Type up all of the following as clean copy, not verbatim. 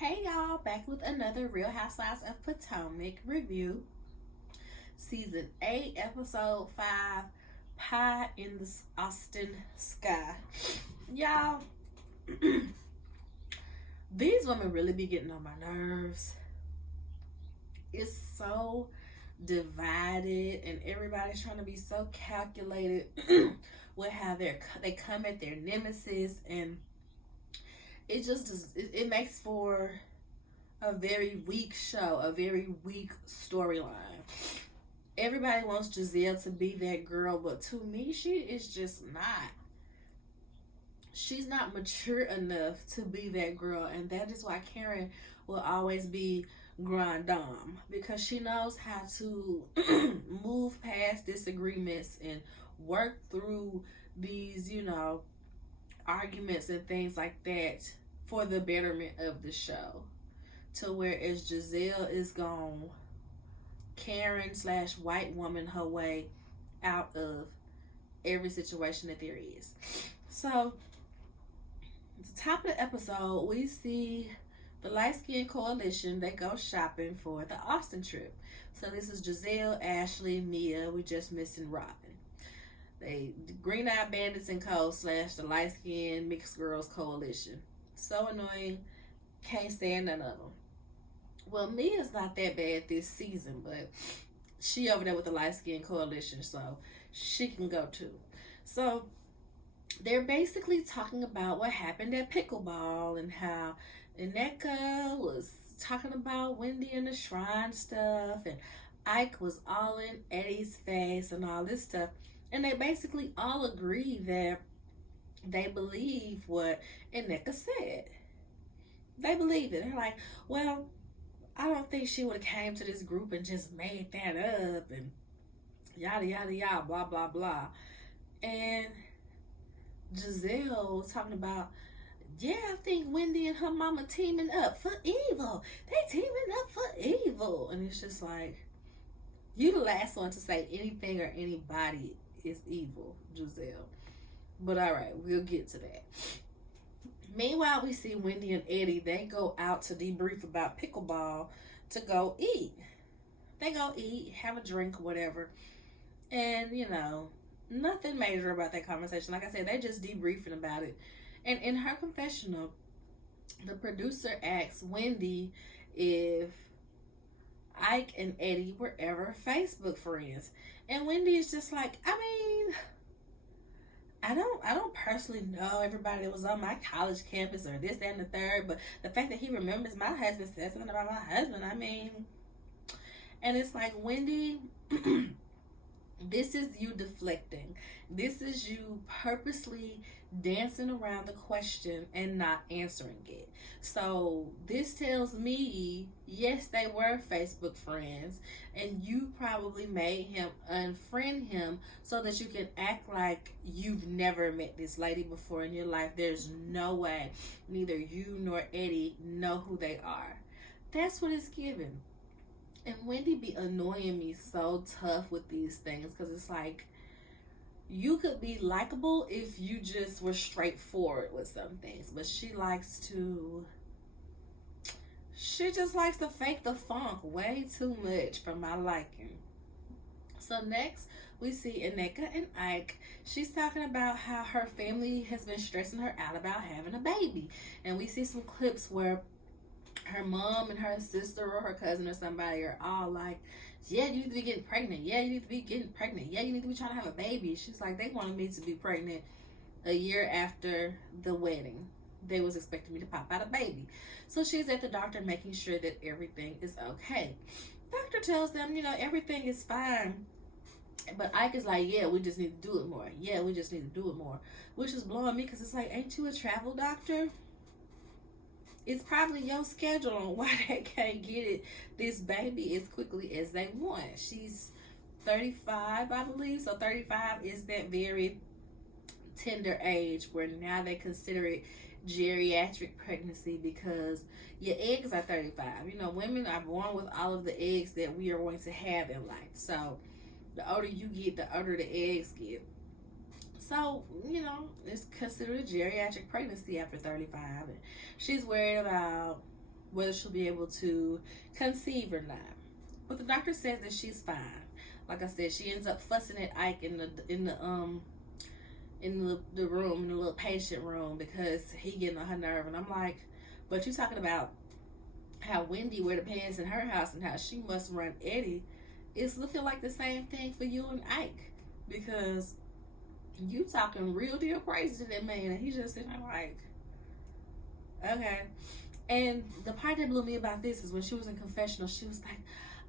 Hey y'all, back with another Real Housewives of Potomac review. Season 8, Episode 5, Pie in the Austin Sky. Y'all, these women really be getting on my nerves. It's so divided and everybody's trying to be so calculated with how they come at their nemesis, and it just does, it makes for a very weak show, a very weak storyline. Everybody wants Giselle to be that girl, but to me, she is just not. She's not mature enough to be that girl, and that is why Karen will always be grand dame, because she knows how to move past disagreements and work through these, arguments and things like that for the betterment of the show. To whereas Giselle is gone Karen / white woman her way out of every situation that there is. So, at the top of the episode, we see the Light Skin Coalition. They go shopping for the Austin trip. So this is Giselle, Ashley, Mia. We just missing Robin. They Green Eyed Bandits and Co. / the Light Skin Mixed Girls Coalition. So annoying. Can't stand none of them. Well, Mia's not that bad this season, but she over there with the Light Skin Coalition, so she can go too. So they're basically talking about what happened at Pickleball and how Ineka was talking about Wendy and the shrine stuff, and Ike was all in Eddie's face and all this stuff. And they basically all agree that they believe what Ineka said. They believe it. They're like, well, I don't think she would have came to this group and just made that up and yada yada yada, blah blah blah. And Giselle was talking about, yeah, I think Wendy and her mama teaming up for evil. They teaming up for evil. And it's just like, you the last one to say anything or anybody is evil, Giselle. But alright, we'll get to that. Meanwhile, we see Wendy and Eddie. They go out to debrief about Pickleball to go eat. They go eat, have a drink, whatever. And, nothing major about that conversation. Like I said, they just debriefing about it. And in her confessional, the producer asks Wendy if Ike and Eddie were ever Facebook friends. And Wendy is just like, I don't personally know everybody that was on my college campus or this, that, and the third, but the fact that he remembers my husband says something about my husband, and it's like, Wendy, this is you deflecting. This is you purposely dancing around the question and not answering it. So this tells me, yes, they were Facebook friends, and you probably made him unfriend him so that you can act like you've never met this lady before in your life. There's no way neither you nor Eddie know who they are. That's what it's given. And Wendy be annoying me so tough with these things, because it's like, you could be likable if you just were straightforward with some things, but she just likes to fake the funk way too much for my liking. So next, we see Ineka and Ike. She's talking about how her family has been stressing her out about having a baby. And we see some clips where her mom and her sister or her cousin or somebody are all like, yeah, you need to be getting pregnant. Yeah, you need to be getting pregnant. Yeah, you need to be trying to have a baby. She's like, they wanted me to be pregnant a year after the wedding. They was expecting me to pop out a baby. So she's at the doctor making sure that everything is okay. Doctor tells them, everything is fine. But Ike is like, yeah, we just need to do it more. Yeah, we just need to do it more. Which is blowing me, because it's like, ain't you a travel doctor? It's probably your schedule on why they can't get this baby as quickly as they want. She's 35, I believe. So 35 is that very tender age where now they consider it geriatric pregnancy, because your eggs are 35. Women are born with all of the eggs that we are going to have in life. So the older you get, the older the eggs get. So, it's considered a geriatric pregnancy after 35. And she's worried about whether she'll be able to conceive or not. But the doctor says that she's fine. Like I said, she ends up fussing at Ike in the room, in the little patient room, because he getting on her nerve. And I'm like, but you talking about how Wendy wear the pants in her house and how she must run Eddie. It's looking like the same thing for you and Ike, because you talking real deal crazy to that man, and he's just sitting there like, okay. And the part that blew me about this is when she was in confessional, she was like,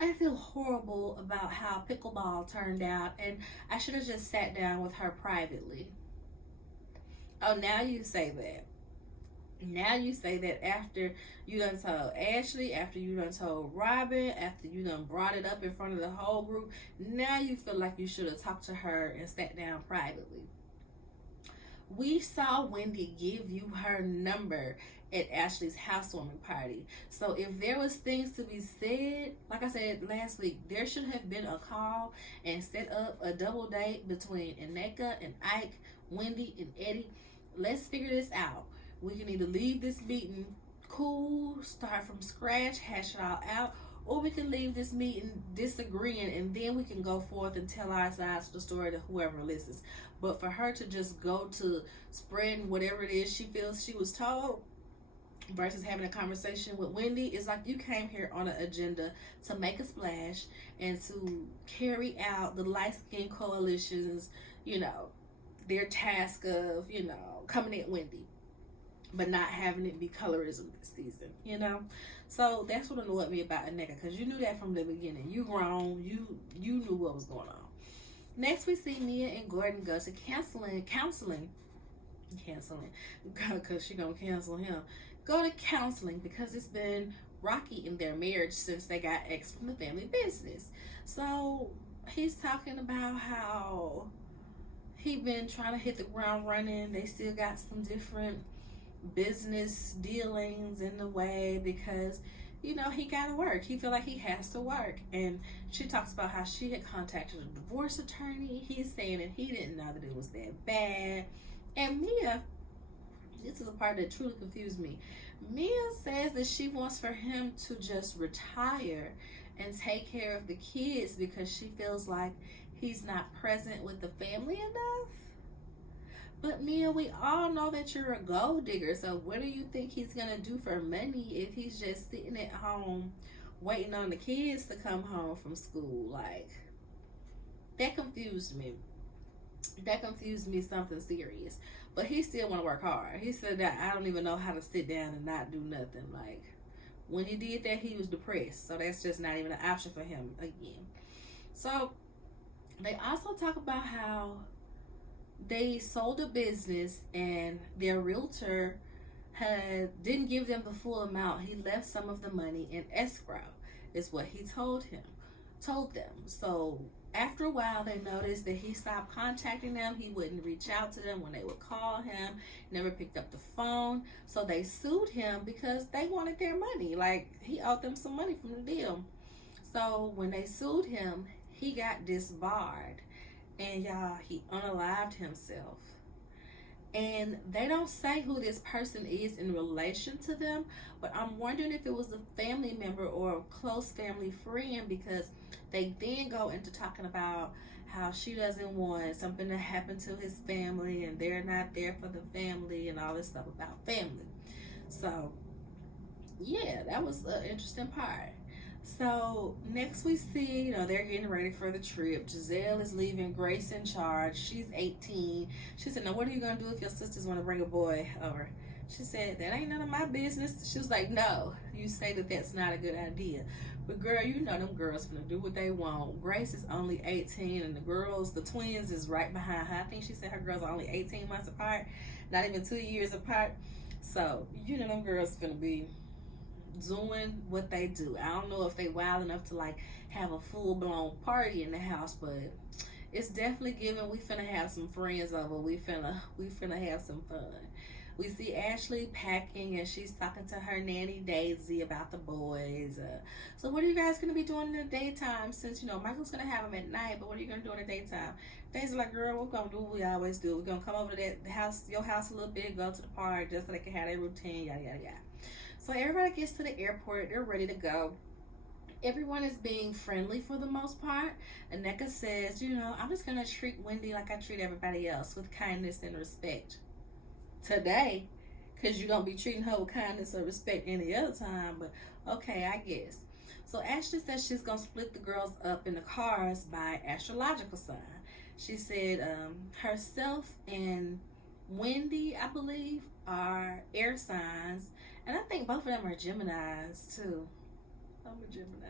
I feel horrible about how pickleball turned out, and I should have just sat down with her privately. Oh, now you say that. Now you say that after you done told Ashley, after you done told Robin, after you done brought it up in front of the whole group, now you feel like you should have talked to her and sat down privately. We saw Wendy give you her number at Ashley's housewarming party. So if there was things to be said, like I said last week, there should have been a call and set up a double date between Ineka and Ike, Wendy and Eddie. Let's figure this out. We can either leave this meeting cool, start from scratch, hash it all out, or we can leave this meeting disagreeing, and then we can go forth and tell our sides of the story to whoever listens. But for her to just go to spreading whatever it is she feels she was told versus having a conversation with Wendy, is like you came here on an agenda to make a splash and to carry out the light skin coalition's, their task of, coming at Wendy, but not having it be colorism this season, So that's what annoyed me about Ineka, because you knew that from the beginning. You grown, you knew what was going on. Next, we see Mia and Gordon go to counseling, because she gonna cancel him. Go to counseling because it's been rocky in their marriage since they got X from the family business. So he's talking about how he been trying to hit the ground running. They still got some different business dealings in the way because he gotta work. He feel like he has to work. And she talks about how she had contacted a divorce attorney. He's saying that he didn't know that it was that bad. And Mia, this is a part that truly confused me. Mia says that she wants for him to just retire and take care of the kids because she feels like he's not present with the family enough. But Mia, we all know that you're a gold digger, so what do you think he's gonna do for money if he's just sitting at home waiting on the kids to come home from school? Like, that confused me. That confused me something serious. But he still want to work hard. He said that I don't even know how to sit down and not do nothing. Like, when he did that, he was depressed. So that's just not even an option for him again. So they also talk about how they sold a business and their realtor didn't give them the full amount. He left some of the money in escrow, is what he told them. So after a while, they noticed that he stopped contacting them. He wouldn't reach out to them when they would call him, never picked up the phone. So they sued him because they wanted their money. Like, he owed them some money from the deal. So when they sued him, he got disbarred. And y'all, he unalived himself. And they don't say who this person is in relation to them, but I'm wondering if it was a family member or a close family friend, because they then go into talking about how she doesn't want something to happen to his family and they're not there for the family and all this stuff about family. So yeah, that was an interesting part. So next we see, they're getting ready for the trip. Giselle is leaving Grace in charge. She's 18. She said, now what are you going to do if your sisters want to bring a boy over? She said, that ain't none of my business. She was like, no, you say that that's not a good idea. But girl, them girls gonna do what they want. Grace is only 18 and the twins is right behind her. I think she said her girls are only 18 months apart, not even 2 years apart. So, them girls gonna be doing what they do. I don't know if they wild enough to like have a full-blown party in the house, but it's definitely giving we finna have some friends over. We finna have some fun. We see Ashley packing and she's talking to her nanny Daisy about the boys. So what are you guys gonna be doing in the daytime? Since Michael's gonna have them at night, but what are you gonna do in the daytime? Daisy's like, girl, we're gonna do what we always do. We're gonna come over to your house a little bit, go to the park just so they can have their routine, yada yada yada. So everybody gets to the airport, they're ready to go. Everyone is being friendly for the most part. Aneka says, I'm just gonna treat Wendy like I treat everybody else, with kindness and respect today, because you don't be treating her with kindness or respect any other time. But okay, I guess. So Ashley says she's gonna split the girls up in the cars by astrological sign. She said herself and Wendy, I believe, are air signs, and I think both of them are Geminis too. I'm a Gemini.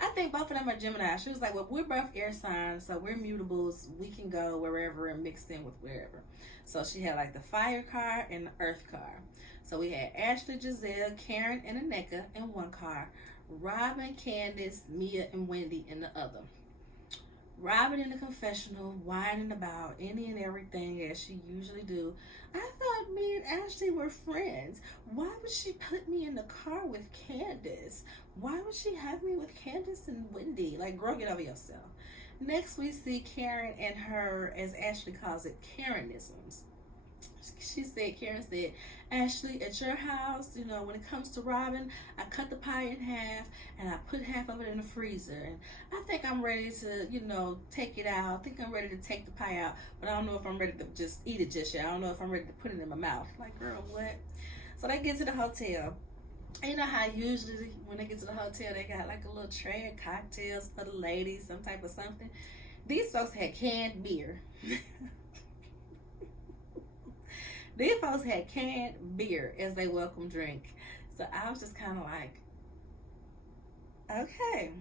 I think both of them are Gemini. She was like, well, we're both air signs, so we're mutables. We can go wherever and mix in with wherever. So she had like the fire car and the earth car. So we had Ashley, Giselle, Karen, and Aneka in one car. Robin, Candace, Mia, and Wendy in the other. Robin in the confessional, whining about any and everything as she usually do. I thought me and Ashley were friends. Why would she put me in the car with Candace? Why would she have me with Candace and Wendy? Like, girl, get over yourself. Next, we see Karen and her, as Ashley calls it, Karenisms. Karen said, Ashley, at your house, when it comes to Robin, I cut the pie in half and I put half of it in the freezer. And I think I'm ready to, take it out. I think I'm ready to take the pie out, but I don't know if I'm ready to just eat it just yet. I don't know if I'm ready to put it in my mouth. Like, girl, what? So they get to the hotel. And you know how usually when they get to the hotel, they got like a little tray of cocktails for the ladies, some type of something. These folks had canned beer. These folks had canned beer as their welcome drink. So I was just kind of like, okay,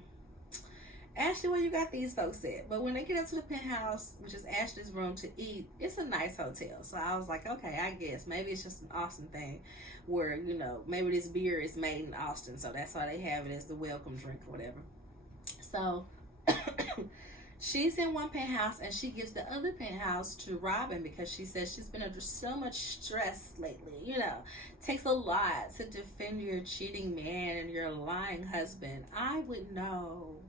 Ashley, where you got these folks at? But when they get up to the penthouse, which is Ashley's room to eat, it's a nice hotel. So I was like, okay, I guess maybe it's just an Austin thing where, maybe this beer is made in Austin. So that's why they have it as the welcome drink or whatever. So she's in one penthouse and she gives the other penthouse to Robin because she says she's been under so much stress lately. Takes a lot to defend your cheating man and your lying husband. I would know,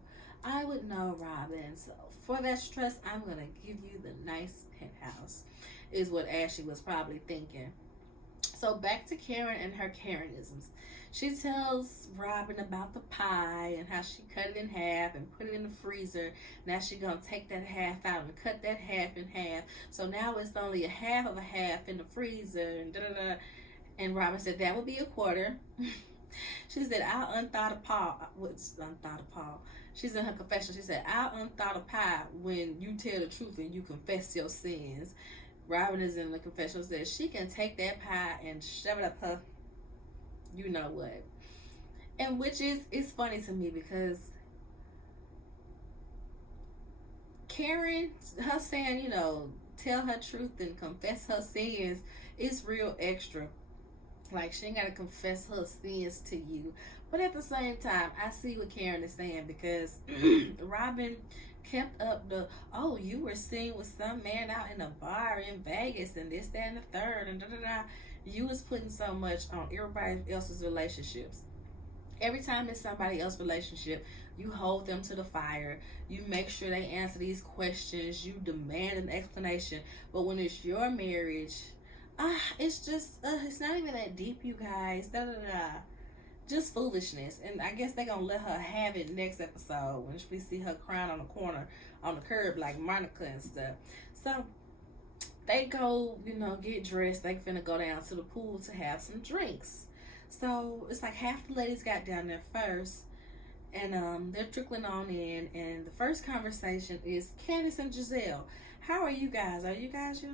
Robin. So for that stress, I'm going to give you the nice penthouse, is what Ashley was probably thinking. So back to Karen and her Karenisms. She tells Robin about the pie and how she cut it in half and put it in the freezer. Now she's going to take that half out and cut that half in half. So now it's only a half of a half in the freezer. And da-da-da. And Robin said, that would be a quarter. She said, I'll unthaw the pie. What's unthaw the pie? She's in her confession. She said, I'll unthaw the pie when you tell the truth and you confess your sins. Robin is in the confessional, says she can take that pie and shove it up her you know what. And which is funny to me because Karen, her saying, tell her truth and confess her sins, is real extra. Like, she ain't got to confess her sins to you. But at the same time, I see what Karen is saying because Robin kept up you were seen with some man out in a bar in Vegas and this, that, and the third, and da-da-da. You was putting so much on everybody else's relationships. Every time it's somebody else's relationship, you hold them to the fire. You make sure they answer these questions. You demand an explanation. But when it's your marriage, it's just, it's not even that deep, you guys. Da-da-da. Just foolishness. And I guess they're going to let her have it next episode when we see her crying on the corner, on the curb like Monica and stuff. So they go, get dressed. They finna go down to the pool to have some drinks. So it's like half the ladies got down there first, and they're trickling on in. And the first conversation is Candace and Giselle. How are you guys? Are you guys,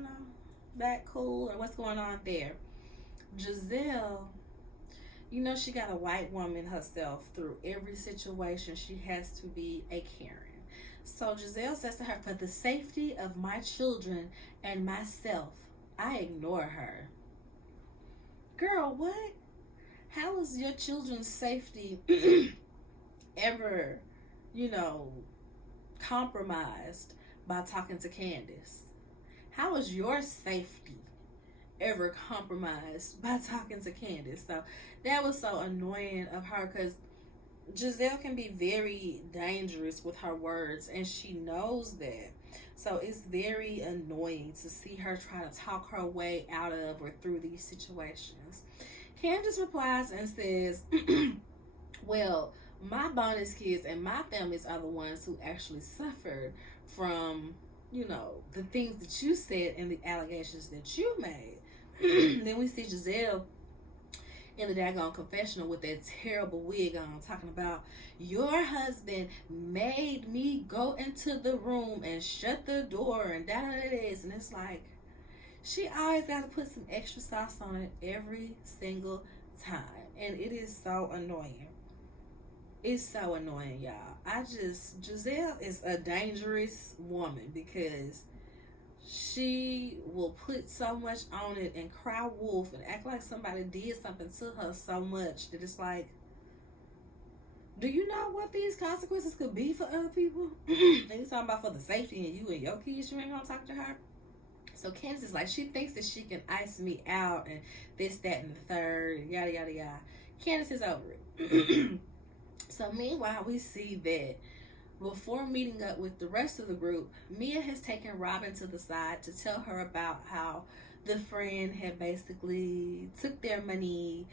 that cool? Or what's going on there? Giselle, she got a white woman herself. Through every situation, she has to be a Karen. So Giselle says to her, for the safety of my children and myself, I ignore her. Girl, what? How is your children's safety ever, compromised by talking to Candace? How is your safety ever compromised by talking to Candace? So that was so annoying of her because Giselle can be very dangerous with her words, and she knows that. So it's very annoying to see her try to talk her way out of or through these situations. Candace replies and says, well, my bonus kids and my families are the ones who actually suffered from, the things that you said and the allegations that you made. Then we see Giselle in the daggone confessional with that terrible wig on, talking about your husband made me go into the room and shut the door and da-da-da-da. And it's like, she always got to put some extra sauce on it every single time. And it is so annoying. It's so annoying, y'all. Giselle is a dangerous woman because she will put so much on it and cry wolf and act like somebody did something to her so much that it's like, do you know what these consequences could be for other people? And you talking about for the safety of you and your kids, you ain't gonna talk to her? So Candace is like, she thinks that she can ice me out and this, that, and the third, and yada, yada, yada. Candace is over it. So meanwhile, we see that before meeting up with the rest of the group, Mia has taken Robin to the side to tell her about how the friend had basically took their money.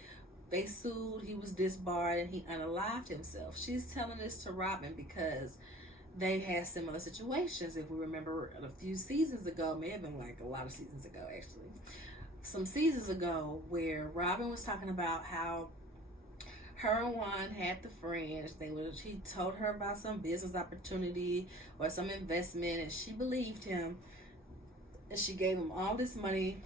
They sued, he was disbarred, and he unalived himself. She's telling this to Robin because they had similar situations. If we remember a few seasons ago, may have been like a lot of seasons ago actually, some seasons ago, where Robin was talking about how her and Juan had the friends. He told her about some business opportunity or some investment, and she believed him. And she gave him all this money,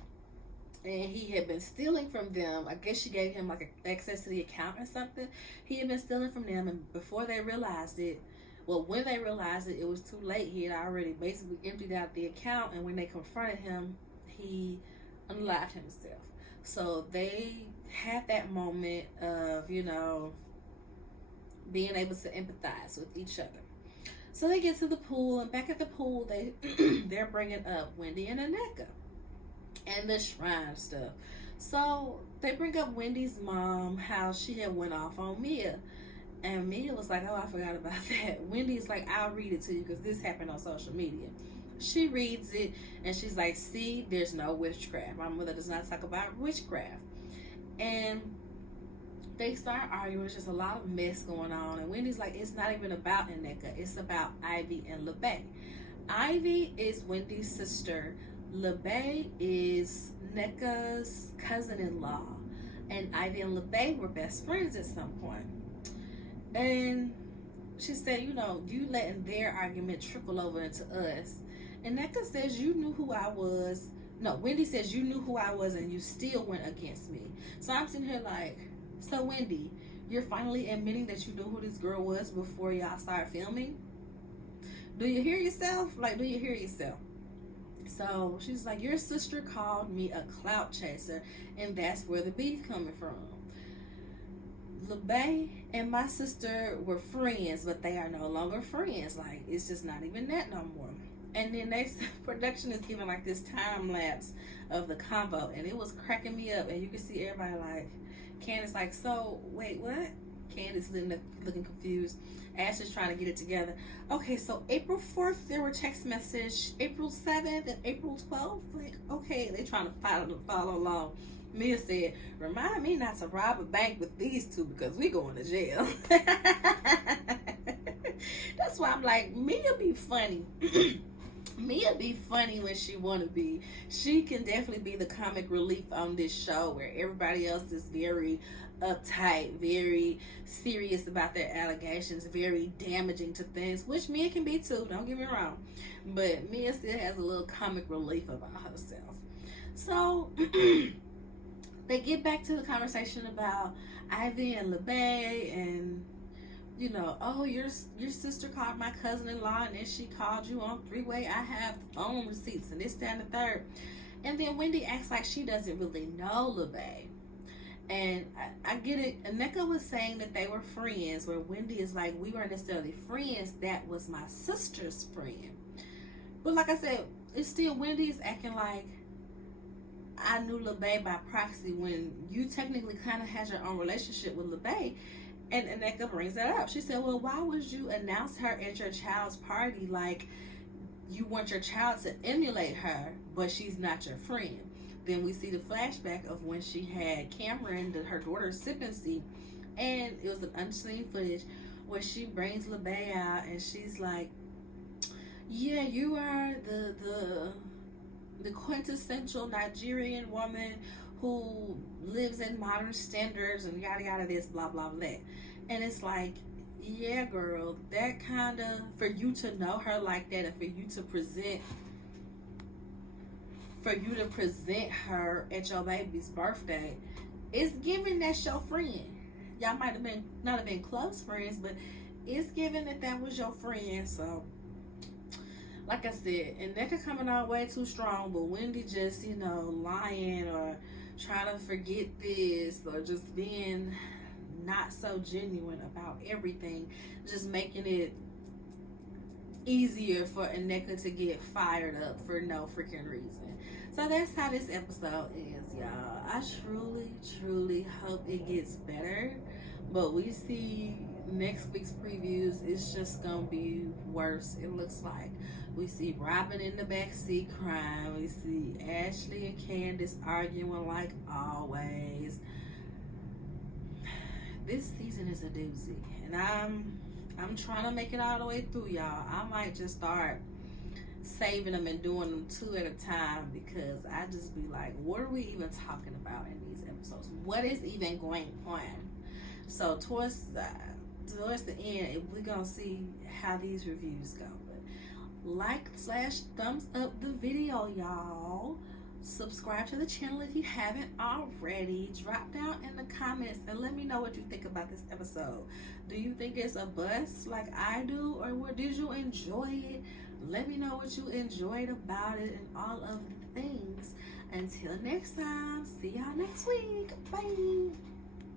and he had been stealing from them. I guess she gave him like access to the account or something. He had been stealing from them, and before they realized it, well, when they realized it, it was too late. He had already basically emptied out the account, and when they confronted him, he unalived himself. So they had that moment of, being able to empathize with each other. So they get to the pool, and back at the pool, they're bringing up Wendy and Aneka and the shrine stuff. So they bring up Wendy's mom, how she had went off on Mia. And Mia was like, oh, I forgot about that. Wendy's like, I'll read it to you because this happened on social media. She reads it, and she's like, see, there's no witchcraft. My mother does not talk about witchcraft. And they start arguing. There's just a lot of mess going on. And Wendy's like, it's not even about Aneka. It's about Ivy and LeBay. Ivy is Wendy's sister. LeBay is Neka's cousin-in-law. And Ivy and LeBay were best friends at some point. And she said, you letting their argument trickle over into us. And Neka says, you knew who I was. No, Wendy says, you knew who I was and you still went against me. So I'm sitting here like, so Wendy, you're finally admitting that you knew who this girl was before y'all started filming? Do you hear yourself? Do you hear yourself? So she's like, your sister called me a clout chaser, and that's where the beef coming from. LeBay and my sister were friends, but they are no longer friends. It's just not even that no more. And then next production is giving this time lapse of the convo, and it was cracking me up. And you can see everybody Candace so wait, what? Candace looking confused. Ash is trying to get it together. Okay, so April 4th there were text messages. April 7th and April 12th. Okay, they trying to follow along. Mia said, remind me not to rob a bank with these two because we going to jail. That's why I'm like, Mia be funny. Mia be funny when she want to be. She can definitely be the comic relief on this show where everybody else is very uptight, very serious about their allegations, very damaging to things, which Mia can be too, don't get me wrong. But Mia still has a little comic relief about herself. So they get back to the conversation about Ivy and LeBay and oh, your sister called my cousin-in-law and then she called you on three-way. I have phone receipts and this, that, and the third. And then Wendy acts like she doesn't really know LeBay. And I get it. Aneka was saying that they were friends, where Wendy is like, we weren't necessarily friends. That was my sister's friend. But like I said, it's still Wendy's acting like I knew LeBay by proxy when you technically kind of had your own relationship with LeBay. And Aneka brings that up. She said, well, why would you announce her at your child's party like you want your child to emulate her, but she's not your friend? Then we see the flashback of when she had Cameron, her daughter's sipping seat, and it was an unseen footage where she brings LeBay out and she's like, yeah, you are the quintessential Nigerian woman who lives in modern standards and yada yada this blah blah blah. And it's like, yeah, girl, that kind of, for you to know her like that and for you to present her at your baby's birthday, it's giving that's your friend. Y'all might have been not have been close friends, but it's given that was your friend. So like I said, and that could coming out way too strong, but Wendy just, lying or trying to forget this or just being not so genuine about everything, just making it easier for Aneka to get fired up for no freaking reason. So that's how this episode is, y'all. I truly hope it gets better, but we see next week's previews, it's just gonna be worse. It looks like we see Robin in the backseat crying. We see Ashley and Candace arguing like always. This season is a doozy, and I'm trying to make it all the way through, y'all. I might just start saving them and doing them 2 at a time, because I just be like, what are we even talking about in these episodes? What is even going on? So towards the end, we're gonna see how these reviews go. But like/thumbs up the video, y'all. Subscribe to the channel if you haven't already. Drop down in the comments and let me know what you think about this episode. Do you think it's a bust like I do, or what, did you enjoy it? Let me know what you enjoyed about it and all of the things. Until next time, see y'all next week. Bye.